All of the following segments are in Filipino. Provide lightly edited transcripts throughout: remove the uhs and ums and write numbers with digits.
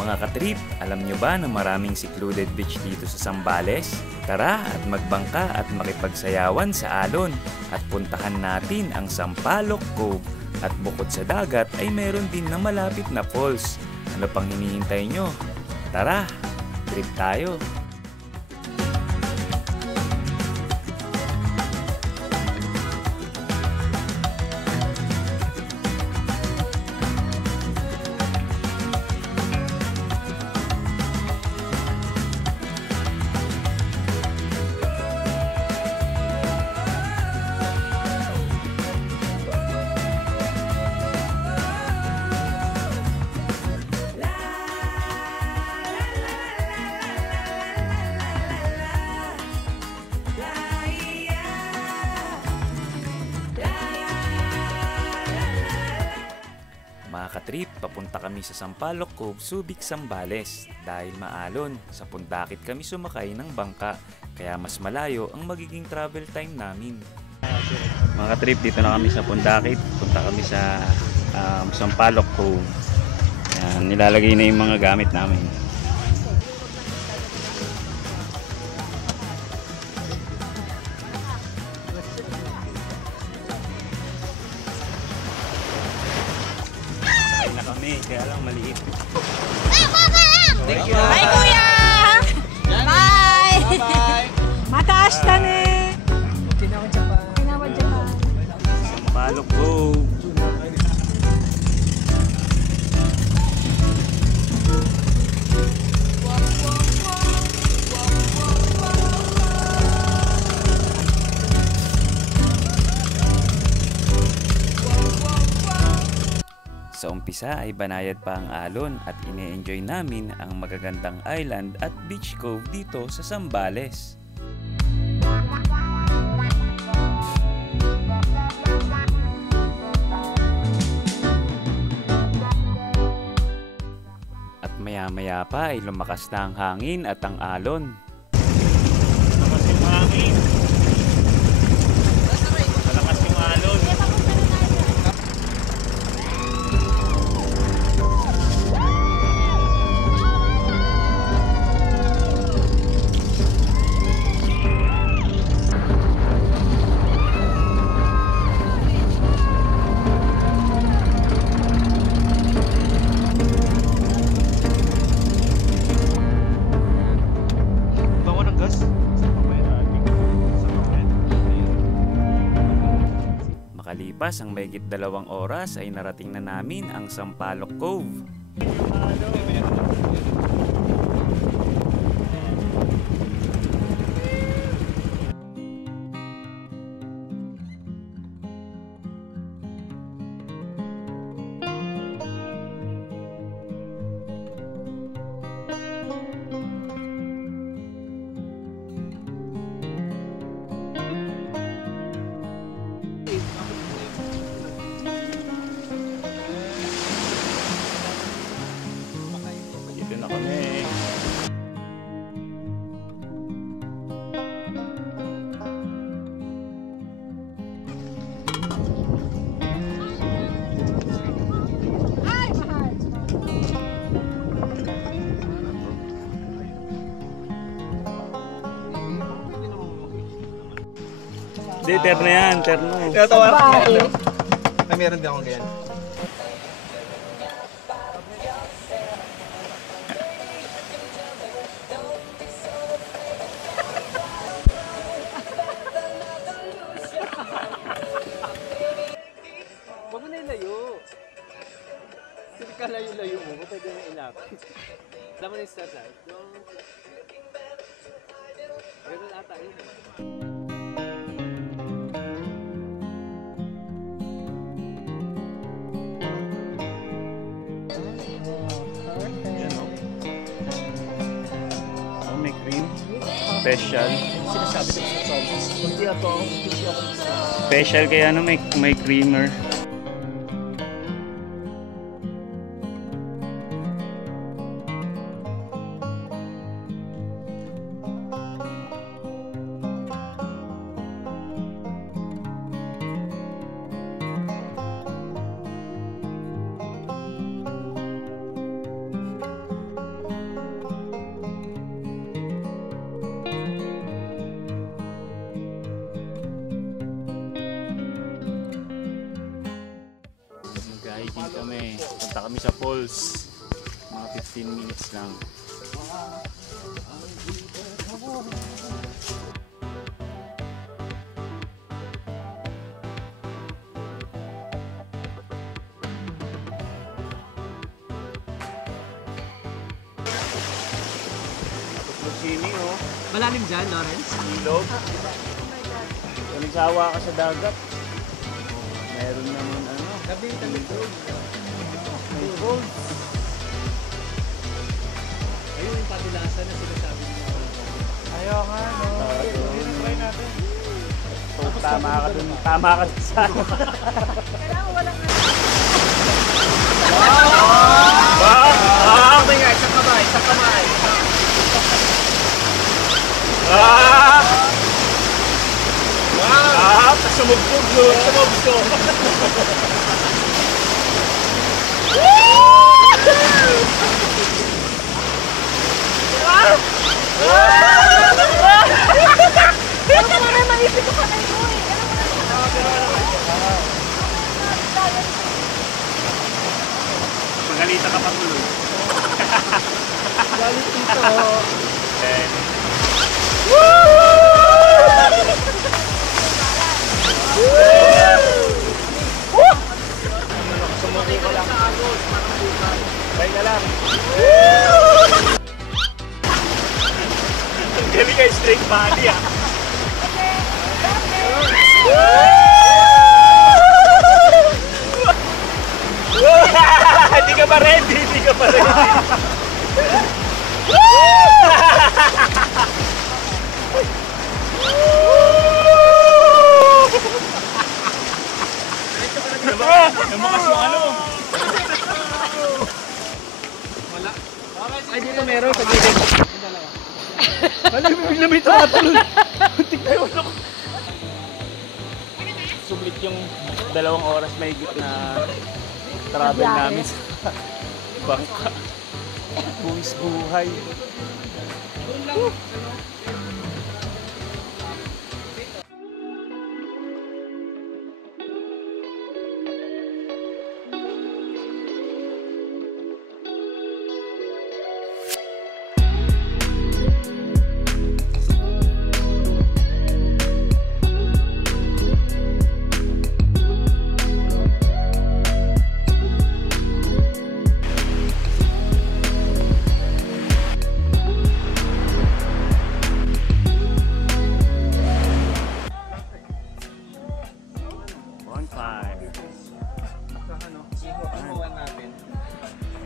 Mga katrip, alam nyo ba na maraming secluded beach dito sa Zambales? Tara at magbangka at makipagsayawan sa alon at puntahan natin ang Sampaloc Cove. At bukod sa dagat ay meron din na malapit na falls. Ano pang hinihintay nyo? Tara, trip tayo! Mga katrip, papunta kami sa Sampaloc Cove, Subic, Zambales. Dahil maalon, sa Pundakit kami sumakay ng bangka, kaya mas malayo ang magiging travel time namin. Mga katrip, dito na kami sa Pundakit. Punta kami sa Sampaloc Cove. Yan, nilalagay na yung mga gamit namin. Kaya lang maliit. Thank you. Bye, kuya! Bye! Bye! Mataas na ni! Okinawa, Japan. Sampaloc Cove. Sa umpisa ay banayad pa ang alon at ine-enjoy namin ang magagandang island at beach cove dito sa Zambales. At maya-maya pa ay lumakas na ang hangin at ang alon. Lumakas yung hangin. Malakas yung alon. Makalipas ang mahigit 2 oras ay narating na namin ang Sampaloc Cove. Dito na kami. Ay, mahal! Hindi, terno yan, terno. May meron din akong ganyan. Huwag mo na ilayo. Sige ka layo-layo mo, pwede na ilapit. Alam mo na yung start light? Ganun ata yun. Oh, may cream. Special. Sinasabi ko sa Thomas. Kunti ako, hindi ako gusto. Special kaya ano, may creamer. Hiking kami. Punta kami sa falls. Mga 15 minutes lang. Tapos swimming oh. Malalim dyan, Lawrence? Ilog. Kung nagsawa ka sa dagat, meron naman ano. Gabi yung talipog. May falls. Ayun yung padulasan na sinasabi nyo. Ayaw nga, no? Try natin. So, tama ka dun. Tama ka sa ano. Kailangan walang Okay nga, isang kamay, isang kamay. Wow! Sumugtog yun. Sumugtog. Ano mo na maisip ko kanay ko eh. Magalita ka pa tuloy. Galit dito. Sumuki ko lang. Bye na lang. Ang galing ka straight body ah. Hindi ka pa ready, hindi ka pa ready. Lumakas yung ano. Wala. Ay, dito meron sa gilid. Alam mo, bigla may tumatulog. Tik na yun ako. Sublit yung 2 oras may na travel namin sa bangka. Buwis buhay.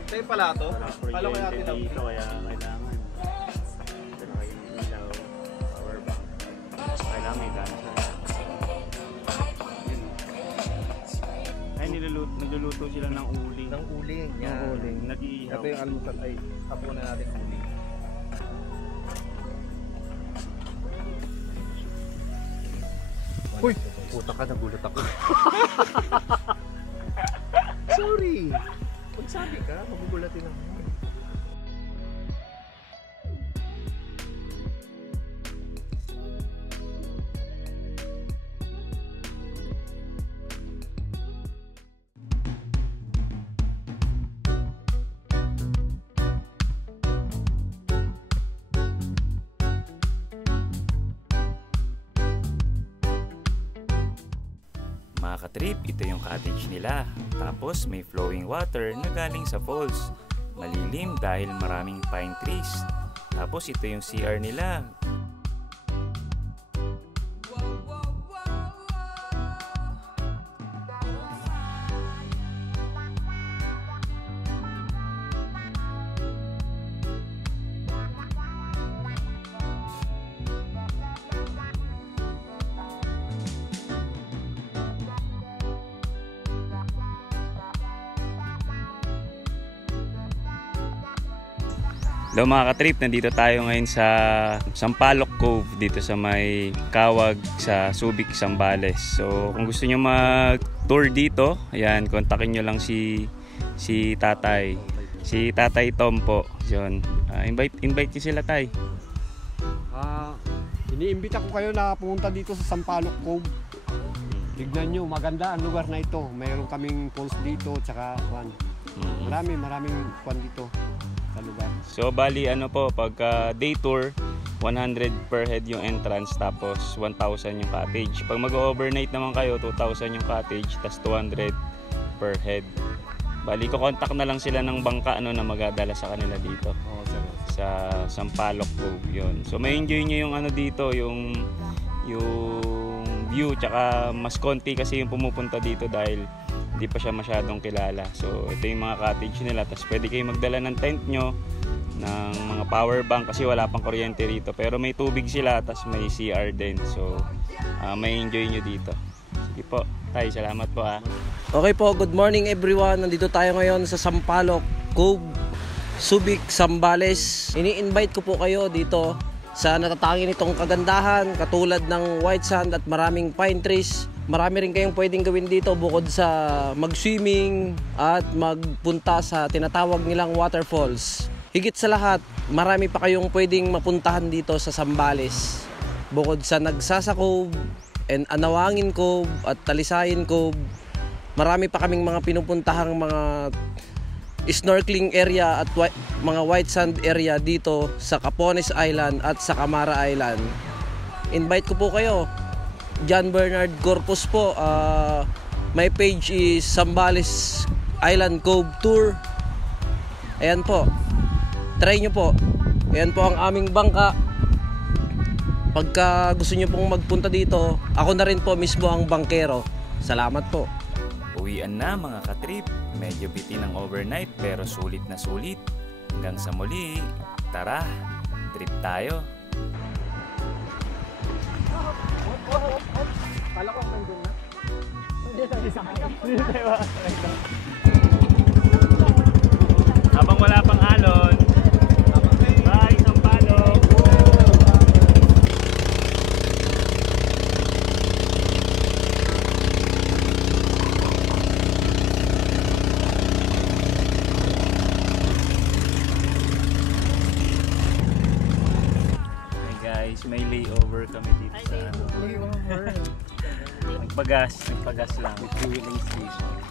Tayo pala ito. Kala ko natin lang. Dito kaya kailangan. Ito na kayo ng ilaw. Power bank. Kailangan may lantern. Yun. Ay, nagluluto sila ng uling. Ng uling. Yan. uling. Nag-iihaw. Ito yung almusal. Ay, tapunan natin ang uling. Uy! Puta ka, nagulat ako. Sorry! Magsabi ka, magugulatin lang. Mga katrip, ito yung cottage nila. Tapos may flowing water na galing sa falls. Malilim dahil maraming pine trees. Tapos ito yung CR nila. Hello mga katrip, nandito tayo ngayon sa Sampaloc Cove dito sa may Kawag sa Subic, Zambales. So kung gusto nyo mag-tour dito, ayan, kontakin nyo lang si Tatay. Si Tatay Tom po. Yun. Invite nyo sila, Tay. Iniimbita ko kayo na pumunta dito sa Sampaloc Cove. Tignan nyo, maganda ang lugar na ito. Mayroon kaming falls dito, tsaka kwan. Maraming kwan dito sa lugar. So bali ano po, pagka day tour, 100 per head yung entrance tapos 1,000 yung cottage. Pag mag-overnight naman kayo, 2,000 yung cottage tas 200 per head. Bali ko contact na lang sila ng bangka ano na magdadala sa kanila dito Oo, sir. sa Sampaloc Cove yun. So may enjoy nyo yung ano dito, yung view, tsaka mas konti kasi yung pumupunta dito dahil hindi pa siya masyadong kilala. So ito yung mga cottage nila, tapos pwede kayo magdala ng tent nyo, ng mga power bank kasi wala pang kuryente rito, pero may tubig sila, tapos may CR din. So may enjoy nyo dito. Sige po tay, salamat po ha. Okay po, good morning everyone. Nandito tayo ngayon sa Sampaloc Cove, Subic, Zambales. Ini-invite ko po kayo dito sa natatangin nitong kagandahan katulad ng white sand at maraming pine trees. Marami rin kayong pwedeng gawin dito bukod sa mag-swimming at magpunta sa tinatawag nilang waterfalls. Higit sa lahat, marami pa kayong pwedeng mapuntahan dito sa Zambales. Bukod sa Nagsasa Cove and Anawangin Cove at Talisayin Cove, marami pa kaming mga pinupuntahang mga snorkeling area at mga white sand area dito sa Capones Island at sa Camara Island. Invite ko po kayo. John Bernard Corpus po. My page is Zambales Island Cove Tour. Ayan po. Try nyo po. Ayan po ang aming bangka. Pagka gusto nyo pong magpunta dito, ako na rin po mismo ang bangkero. Salamat po. Uwian na mga katrip. Medyo bitin ang overnight pero sulit na sulit. Hanggang sa muli, tara, trip tayo. Kala ko nandun na. Habang wala pang alon, bye Sampaloc! Hey guys, may layover kami dito sa nagpagas lang. Fueling station.